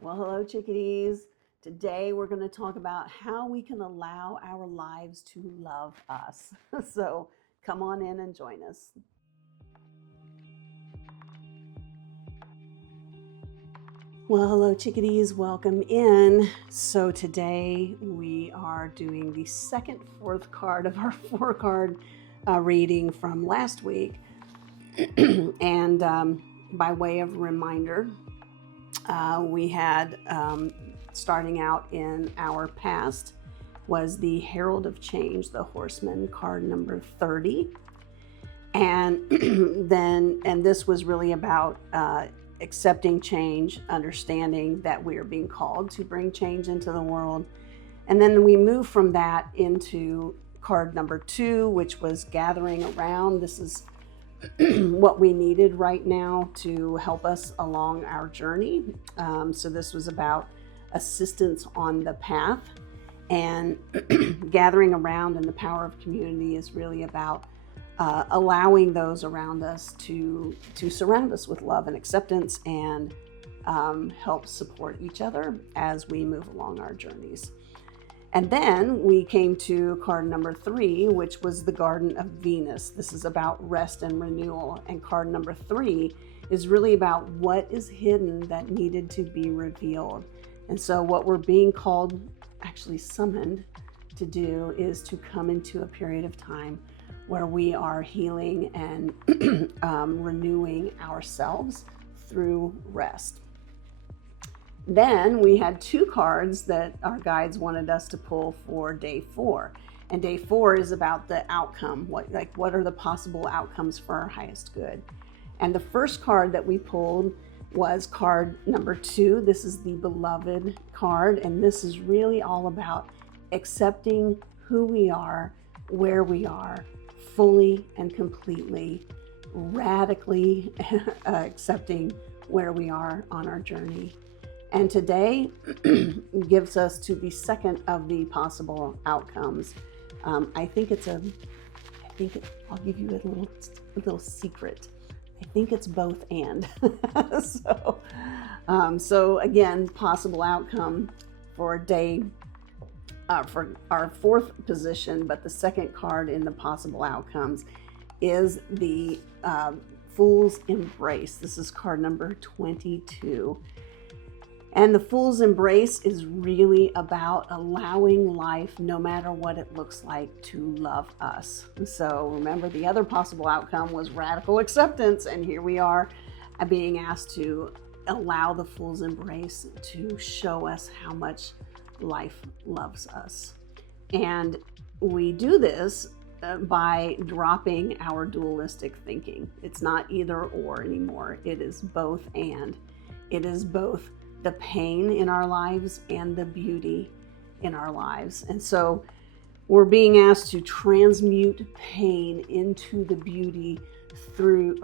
Well, hello, chickadees. Today we're going to talk about how we can allow our lives to love us. So come on in and join us. Well, hello, chickadees. Welcome in. So today we are doing the second fourth card of our four-card reading from last week. And by way of reminder, we had starting out in our past was the Herald of Change, the Horseman, card number 30. And this was really about accepting change, understanding that we are being called to bring change into the world. And then we move from that into card number 2, which was gathering around. This is what we needed right now to help us along our journey. So this was about assistance on the path, and gathering around, and the power of community is really about allowing those around us to surround us with love and acceptance, and help support each other as we move along our journeys. And then we came to card number 3, which was the Garden of Venus. This is about rest and renewal. And card number 3 is really about what is hidden that needed to be revealed. And so what we're being called, actually summoned to do, is to come into a period of time where we are healing and renewing ourselves through rest. Then we had 2 cards that our guides wanted us to pull for day 4. And day 4 is about the outcome. What are the possible outcomes for our highest good? And the first card that we pulled was card number 2. This is the Beloved card. And this is really all about accepting who we are, where we are, fully and completely, radically accepting where we are on our journey. And today gives us to the second of the possible outcomes. I'll give you a little secret. I think it's both and. So again, possible outcome for day, for our 4th position, but the second card in the possible outcomes is the Fool's Embrace. This is card number 22. And the Fool's Embrace is really about allowing life, no matter what it looks like, to love us. So remember, the other possible outcome was radical acceptance, and here we are being asked to allow the Fool's Embrace to show us how much life loves us. And we do this by dropping our dualistic thinking. It's not either or anymore. It is both and. It is both the pain in our lives and the beauty in our lives. And so we're being asked to transmute pain into the beauty through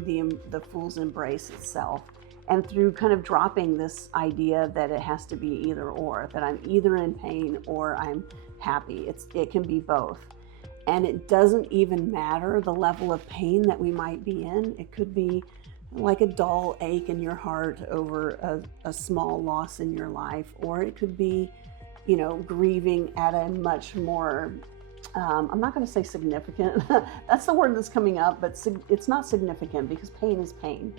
the Fool's Embrace itself, and through kind of dropping this idea that it has to be either or, that I'm either in pain or I'm happy. It can be both. And it doesn't even matter the level of pain that we might be in. It could be like a dull ache in your heart over a small loss in your life, or it could be, grieving at a much more, I'm not going to say significant, that's the word that's coming up, but it's not significant, because pain is pain,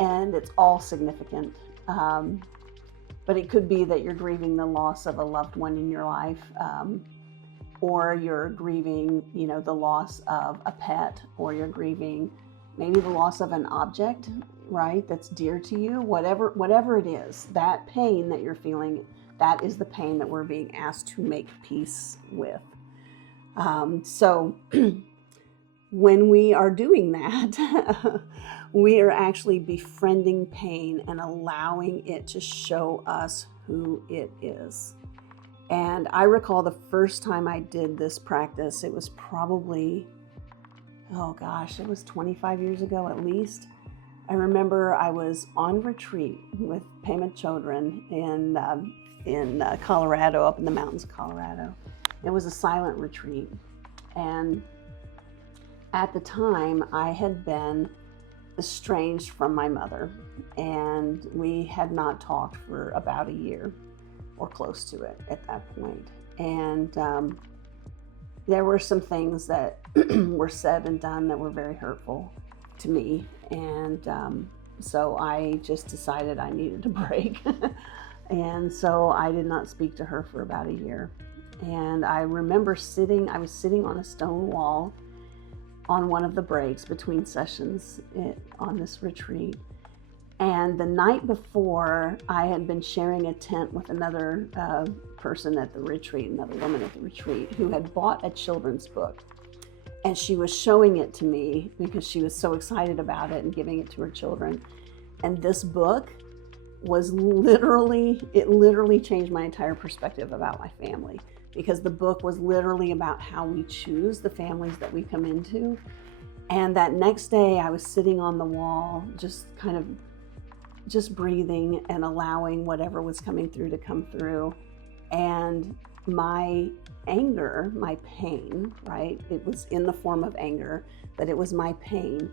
and it's all significant. But it could be that you're grieving the loss of a loved one in your life, or you're grieving, the loss of a pet, or you're grieving maybe the loss of an object, right, that's dear to you. Whatever it is, that pain that you're feeling, that is the pain that we're being asked to make peace with. So when we are doing that, we are actually befriending pain and allowing it to show us who it is. And I recall the first time I did this practice, it was probably, it was 25 years ago at least. I remember I was on retreat with Pema Chodron in Colorado, up in the mountains of Colorado. It was a silent retreat. And at the time, I had been estranged from my mother, and we had not talked for about a year or close to it at that point. And there were some things that were said and done that were very hurtful to me. And so I just decided I needed a break. And so I did not speak to her for about a year. And I remember I was sitting on a stone wall on one of the breaks between sessions on this retreat. And the night before, I had been sharing a tent with another person at the retreat, another woman at the retreat, who had bought a children's book. And she was showing it to me because she was so excited about it and giving it to her children. And this book was literally changed my entire perspective about my family, because the book was literally about how we choose the families that we come into. And that next day I was sitting on the wall, just breathing and allowing whatever was coming through to come through. And my anger, my pain, right? It was in the form of anger, but it was my pain,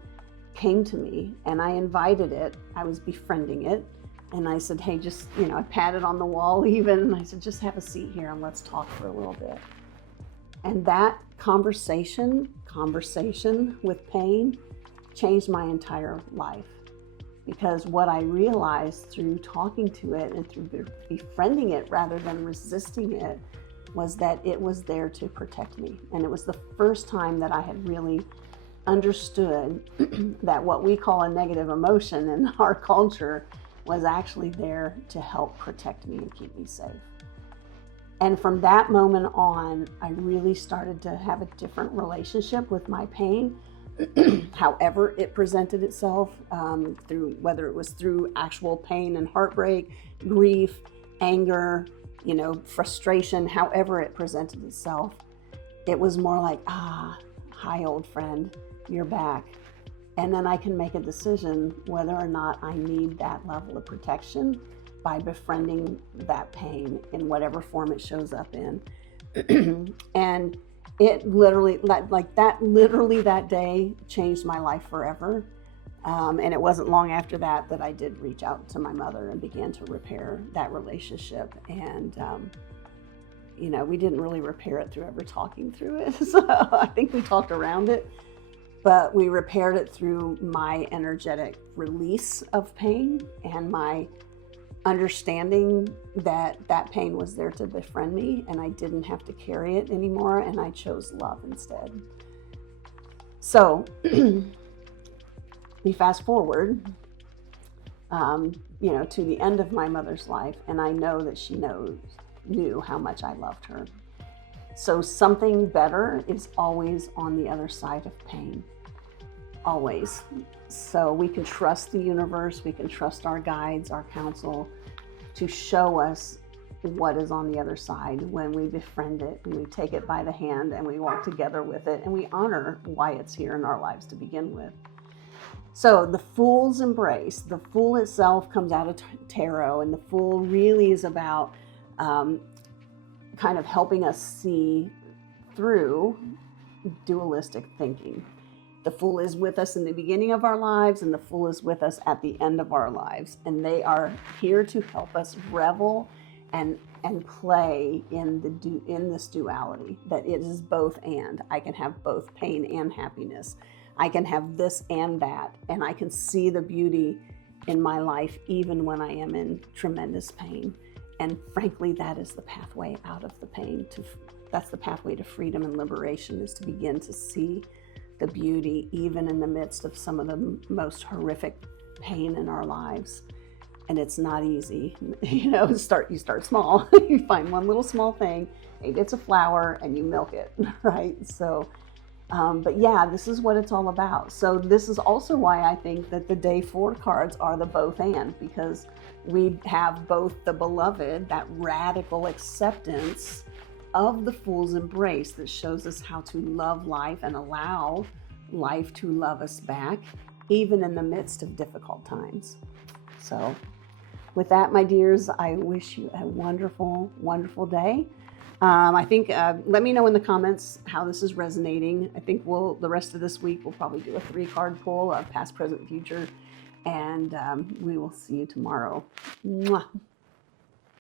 came to me, and I invited it. I was befriending it. And I said, hey, just, I patted on the wall even, and I said, just have a seat here and let's talk for a little bit. And that conversation with pain changed my entire life. Because what I realized through talking to it and through befriending it rather than resisting it was that it was there to protect me. And it was the first time that I had really understood that what we call a negative emotion in our culture was actually there to help protect me and keep me safe. And from that moment on, I really started to have a different relationship with my pain, however it presented itself, through whether it was through actual pain and heartbreak, grief, anger, frustration, however it presented itself. It was more like, hi, old friend, you're back. And then I can make a decision whether or not I need that level of protection by befriending that pain in whatever form it shows up in. And it literally, that day changed my life forever. And it wasn't long after that I did reach out to my mother and began to repair that relationship. And, we didn't really repair it through ever talking through it. So I think we talked around it. But we repaired it through my energetic release of pain and my understanding that pain was there to befriend me and I didn't have to carry it anymore, and I chose love instead. So we fast forward, to the end of my mother's life, and I know that she knew how much I loved her. So something better is always on the other side of pain. Always. So we can trust the universe, we can trust our guides, our counsel, to show us what is on the other side when we befriend it and we take it by the hand and we walk together with it and we honor why it's here in our lives to begin with. So the Fool's Embrace, the Fool itself comes out of tarot, and the Fool really is about kind of helping us see through dualistic thinking. The Fool is with us in the beginning of our lives, and the Fool is with us at the end of our lives. And they are here to help us revel and play in this duality, that it is both and. I can have both pain and happiness. I can have this and that, and I can see the beauty in my life even when I am in tremendous pain. And frankly, that is the pathway out of the pain. That's the pathway to freedom and liberation, is to begin to see the beauty even in the midst of some of the most horrific pain in our lives. And it's not easy. You start small. You find one little small thing, maybe it's a flower, and you milk it, right? So but yeah, this is what it's all about. So this is also why I think that the day 4 cards are the both and, because we have both the beloved, that radical acceptance of the Fool's Embrace that shows us how to love life and allow life to love us back, even in the midst of difficult times. So with that, my dears, I wish you a wonderful, wonderful day. I think, let me know in the comments how this is resonating. I think the rest of this week, we'll probably do a 3-card pull of past, present, future. And we will see you tomorrow. Mwah.